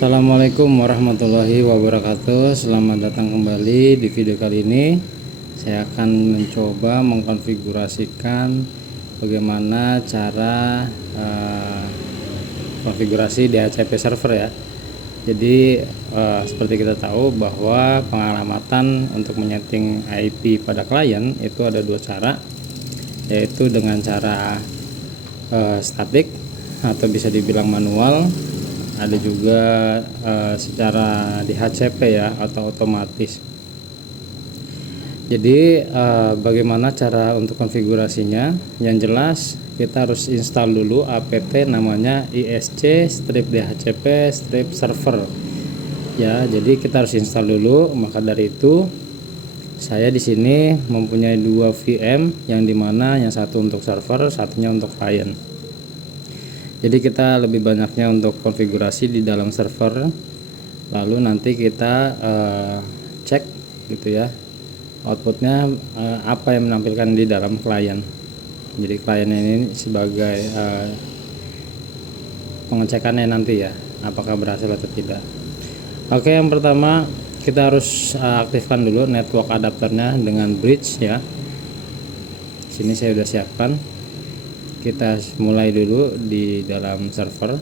Assalamualaikum warahmatullahi wabarakatuh. Selamat datang kembali. Di video kali ini saya akan mencoba mengkonfigurasikan bagaimana cara konfigurasi DHCP server ya. Jadi seperti kita tahu bahwa pengalamatan untuk menyeting IP pada klien itu ada dua cara, yaitu dengan cara statik atau bisa dibilang manual, ada juga secara DHCP ya atau otomatis. Jadi bagaimana cara untuk konfigurasinya? Yang jelas kita harus install dulu apt namanya isc-dhcp-server ya. Jadi kita harus install dulu. Maka dari itu saya di sini mempunyai dua VM, yang dimana yang satu untuk server, satunya untuk klien. Jadi kita lebih banyaknya untuk konfigurasi di dalam server, lalu nanti kita cek gitu ya outputnya apa yang menampilkan di dalam klien. Jadi klien ini sebagai pengecekannya nanti ya, apakah berhasil atau tidak. Oke, yang pertama kita harus aktifkan dulu network adapternya dengan bridge ya. Sini saya sudah siapkan. Kita mulai dulu di dalam server.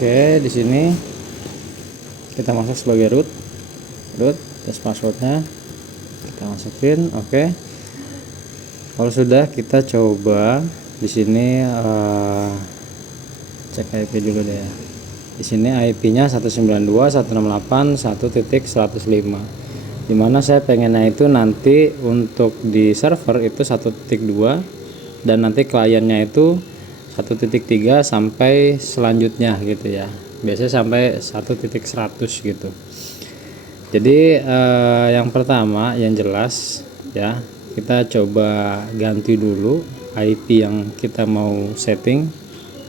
Oke, di sini kita masuk sebagai root, terus passwordnya kita masukin. Oke, kalau sudah kita coba di sini cek IP dulu deh. Di sini IP-nya 192.168.1.105, dimana saya pengennya itu nanti untuk di server itu 1.2 dan nanti kliennya itu 1.3 sampai selanjutnya gitu ya, biasanya sampai 1.100 gitu. Jadi yang pertama yang jelas ya, kita coba ganti dulu IP yang kita mau setting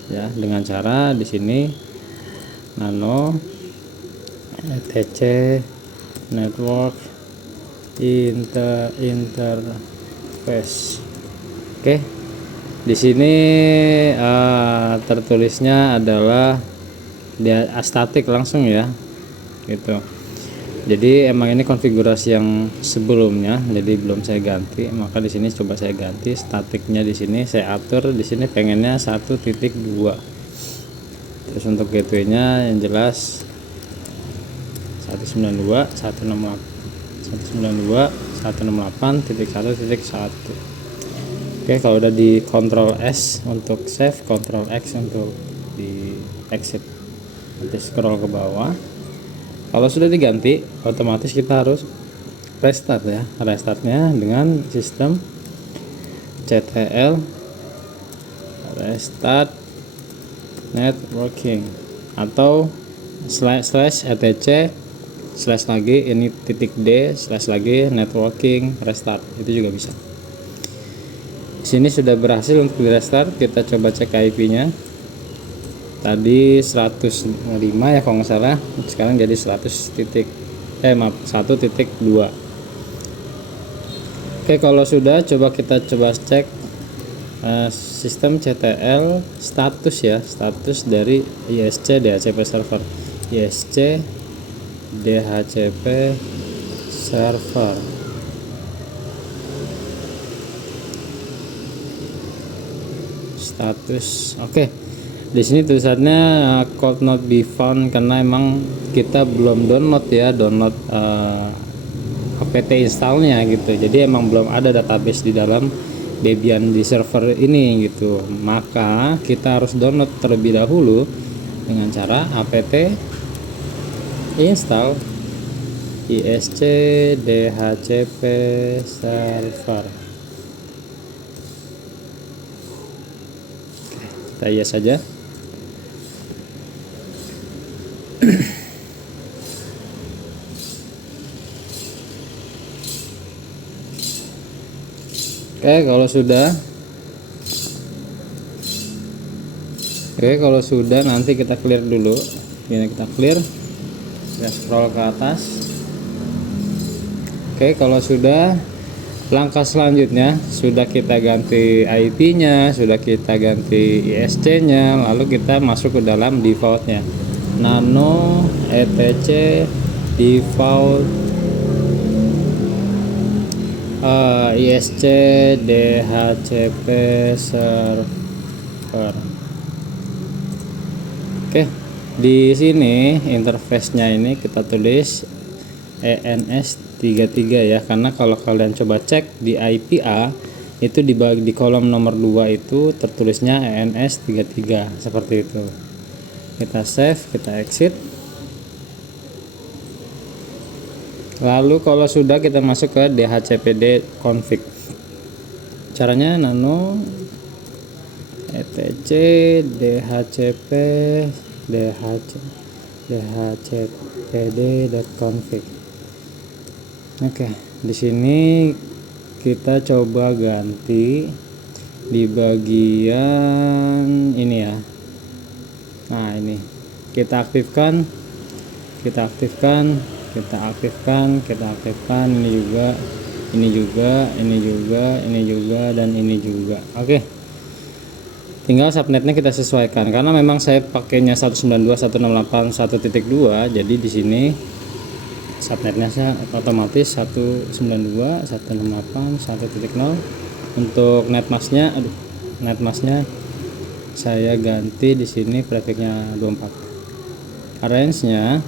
ya, dengan cara di sini nano etc network interface. Oke, di sini tertulisnya adalah dia statik langsung ya gitu. Jadi emang ini konfigurasi yang sebelumnya, jadi belum saya ganti. Maka di sini coba saya ganti statiknya. Di sini saya atur, di sini pengennya 1.2. Terus untuk gateway-nya yang jelas 192.168.1.1.1. Oke, kalau udah di Ctrl S untuk save, Ctrl X untuk di exit. Nanti scroll ke bawah. Kalau sudah diganti, otomatis kita harus restart ya. Restartnya dengan sistem ctl restart networking atau /etc lagi ini .d lagi networking restart, itu juga bisa. Sini sudah berhasil untuk di restart. Kita coba cek IP-nya. Tadi 105 ya kalau nggak salah, sekarang jadi 1.2. Oke, kalau sudah coba kita cek sistem ctl status ya, status dari isc-dhcp server. isc-dhcp server status. Oke, di sini tulisannya could not be found karena emang kita belum download apt installnya gitu. Jadi emang belum ada database di dalam Debian di server ini gitu. Maka kita harus download terlebih dahulu dengan cara apt install isc-dhcp server. Kita yes saja. Kalau sudah nanti kita clear dulu. Ini kita clear, kita scroll ke atas. Kalau sudah, langkah selanjutnya sudah kita ganti IP-nya, sudah kita ganti ISC-nya, lalu kita masuk ke dalam default-nya. Nano etc default ISC DHCP server. Di sini interface-nya ini kita tulis ENS33 ya, karena kalau kalian coba cek di IPA itu di kolom nomor 2 itu tertulisnya ENS33 seperti itu. Kita save, kita exit. Lalu kalau sudah, kita masuk ke DHCPD config. Caranya nano etc DHCP dhcpd.config. Di sini kita coba ganti di bagian ini ya. Nah, ini kita aktifkan, ini juga, dan ini juga. Tinggal subnetnya kita sesuaikan, karena memang saya pakainya 192.168.1.2, jadi di sini subnetnya saya otomatis 192.168.1.0. Untuk netmasknya saya ganti di sini prefixnya 24. Arrange-nya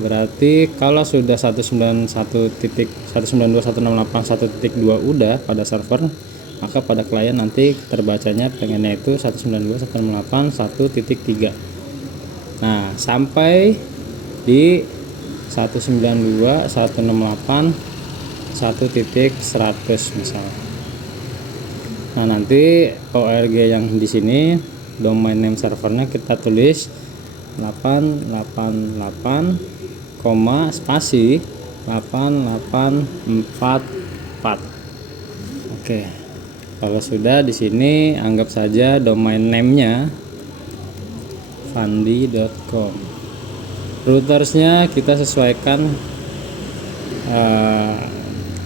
berarti kalau sudah 192.168.1.2 udah pada server, maka pada klien nanti terbacanya pengennya itu 192.168.1.3. Nah, sampai di 192.168.1.100 misalnya. Nah, nanti ORG yang di sini domain name servernya kita tulis 888, spasi 8844. Kalau sudah, di sini anggap saja domain name-nya fandi.com. Routersnya kita sesuaikan.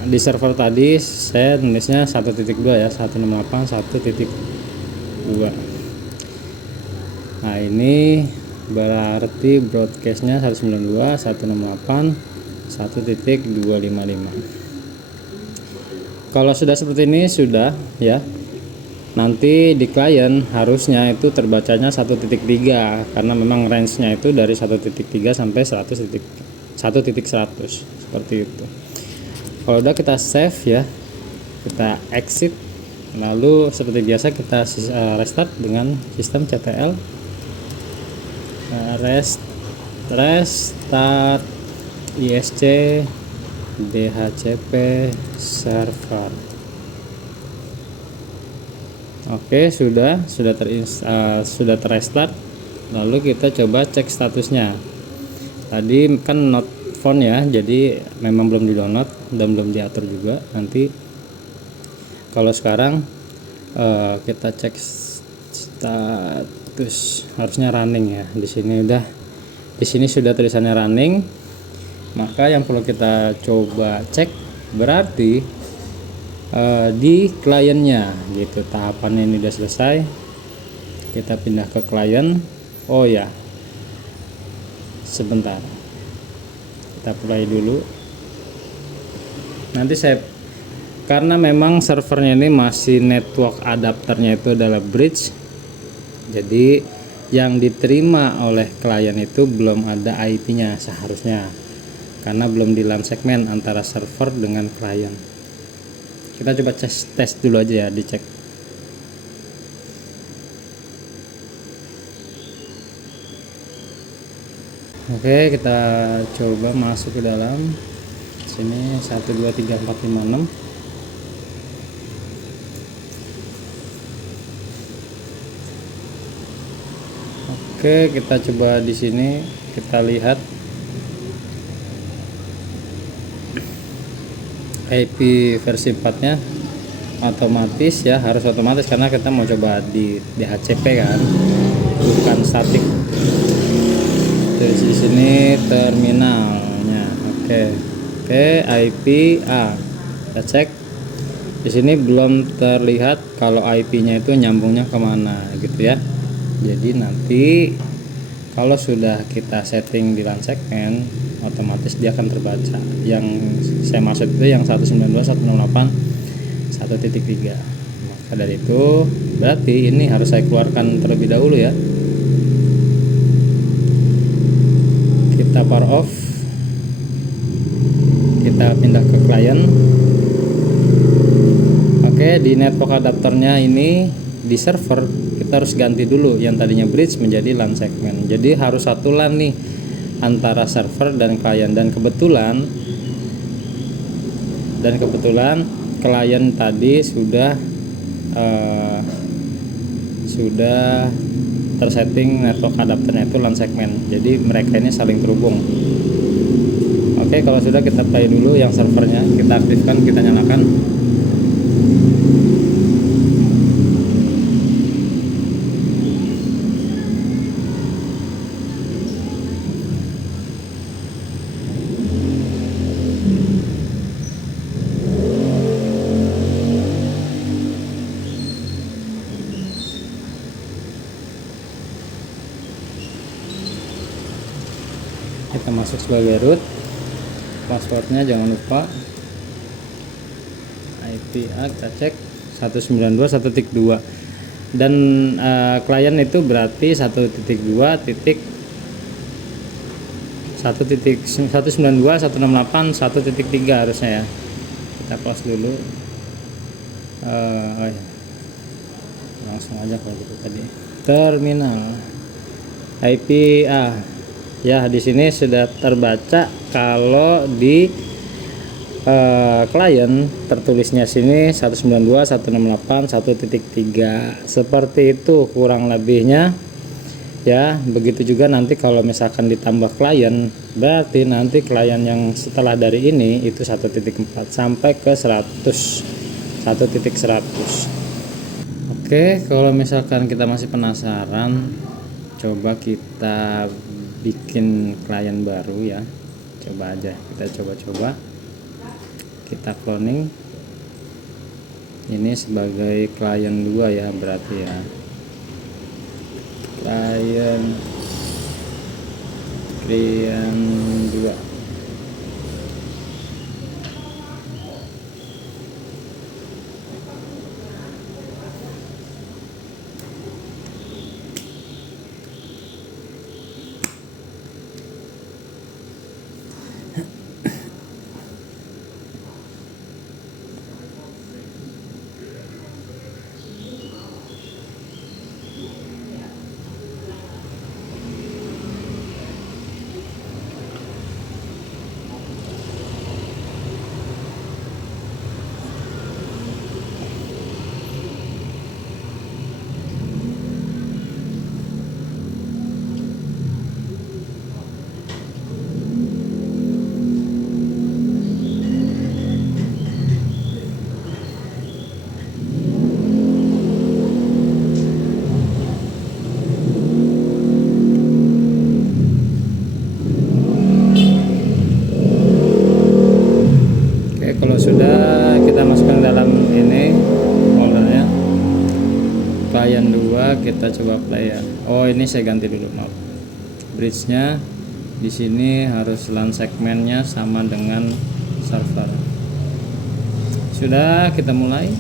Di server tadi saya tulisnya 1.2 ya, 168.1.2. Nah, ini berarti broadcastnya 192.168.1.255. Kalau sudah seperti ini sudah ya. Nanti di klien harusnya itu terbacanya 1.3, karena memang range-nya itu dari 1.3 sampai 100.100 seperti itu. Kalau udah, kita save ya, kita exit, lalu seperti biasa kita restart dengan sistem CTL. Restart ISC DHCP server. Sudah terrestart. Lalu kita coba cek statusnya. Tadi kan not found ya, jadi memang belum di-download dan belum diatur juga. Nanti kalau sekarang kita cek status, harusnya running ya. Di sini sudah tulisannya running. Maka yang perlu kita coba cek berarti di kliennya gitu. Tahapannya ini sudah selesai. Kita pindah ke klien. Oh ya, sebentar, kita play dulu. Nanti karena memang servernya ini masih network adapternya itu adalah bridge, jadi yang diterima oleh klien itu belum ada IP-nya seharusnya, karena belum di LAN segmen antara server dengan klien. Kita coba tes dulu aja ya, dicek. Oke, kita coba masuk ke dalam sini 123.456. Oke, kita coba di sini, kita lihat IP versi 4-nya. otomatis ya, harus otomatis karena kita mau coba di DHCP kan, bukan statik. Terus di sini terminalnya. Oke, IP A. Kita cek. Di sini belum terlihat kalau IP-nya itu nyambungnya kemana gitu ya. Jadi nanti kalau sudah kita setting di LAN segmen, otomatis dia akan terbaca. Yang saya maksud itu yang 192.168.1.3. Maka dari itu berarti ini harus saya keluarkan terlebih dahulu ya. Kita power off, kita pindah ke klien. Oke, di network adapternya ini di server kita harus ganti dulu yang tadinya bridge menjadi LAN segmen. Jadi harus satu LAN nih antara server dan klien, dan kebetulan klien tadi sudah tersetting network adapternya itu LAN segmen. Jadi mereka ini saling terhubung. Oke, kalau sudah kita play dulu yang servernya, kita aktifkan, kita nyalakan. Kita masuk sebagai root, passwordnya jangan lupa, IP A kita cek 192.1.2, dan klien itu berarti 1.1.192.168.1.3 harusnya ya. Kita close dulu. Oh ya. Langsung aja kalau gitu tadi. Terminal IP A. Ya, di sini sudah terbaca kalau di klien tertulisnya sini 192.168.1.3. Seperti itu kurang lebihnya ya. Begitu juga nanti kalau misalkan ditambah klien, berarti nanti klien yang setelah dari ini itu 1.4 sampai ke 100. Oke, kalau misalkan kita masih penasaran, coba kita bikin klien baru ya. Coba aja, kita coba kita cloning ini sebagai klien 2 ya, berarti ya klien 2. Kalau sudah kita masukkan dalam ini foldernya klien 2, kita coba play ya. Oh, ini saya ganti dulu, maaf. Bridge-nya di sini harus LAN segmennya sama dengan server. Sudah, kita mulai.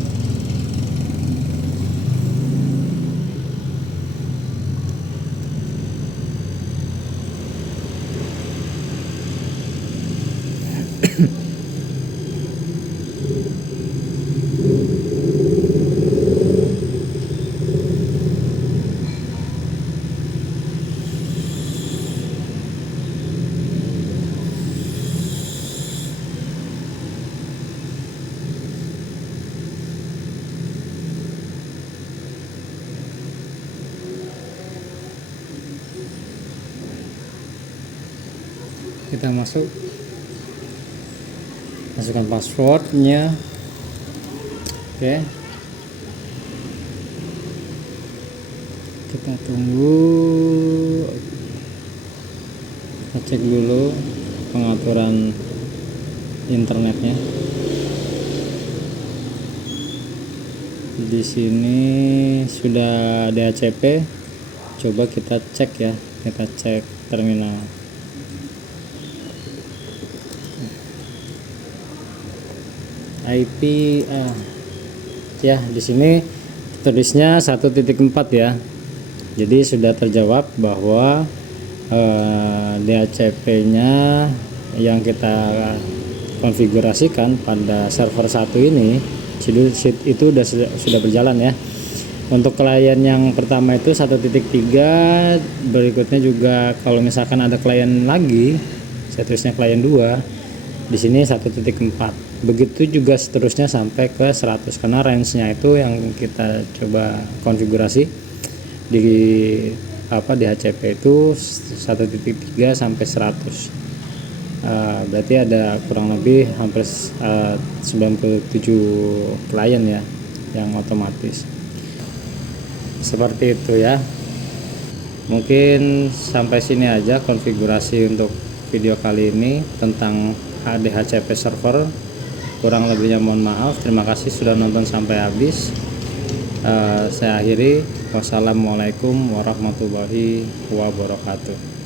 Kita masukkan passwordnya. Oke, kita tunggu, kita cek dulu pengaturan internetnya. Di sini sudah DHCP. Coba kita cek ya, kita cek terminal. IP ya, di sini tulisnya 1.4 ya. Jadi sudah terjawab bahwa DHCP-nya yang kita konfigurasikan pada server 1 ini itu sudah berjalan ya. Untuk klien yang pertama itu 1.3, berikutnya juga kalau misalkan ada klien lagi, saya tulisnya klien 2, di sini 1.4. Begitu juga seterusnya sampai ke 100, karena range-nya itu yang kita coba konfigurasi di HCP itu 1.3 sampai 100. Berarti ada kurang lebih hampir 97 klien ya yang otomatis. Seperti itu ya. Mungkin sampai sini aja konfigurasi untuk video kali ini tentang DHCP server. Kurang lebihnya mohon maaf. Terima kasih sudah nonton sampai habis. Saya akhiri. Wassalamualaikum warahmatullahi wabarakatuh.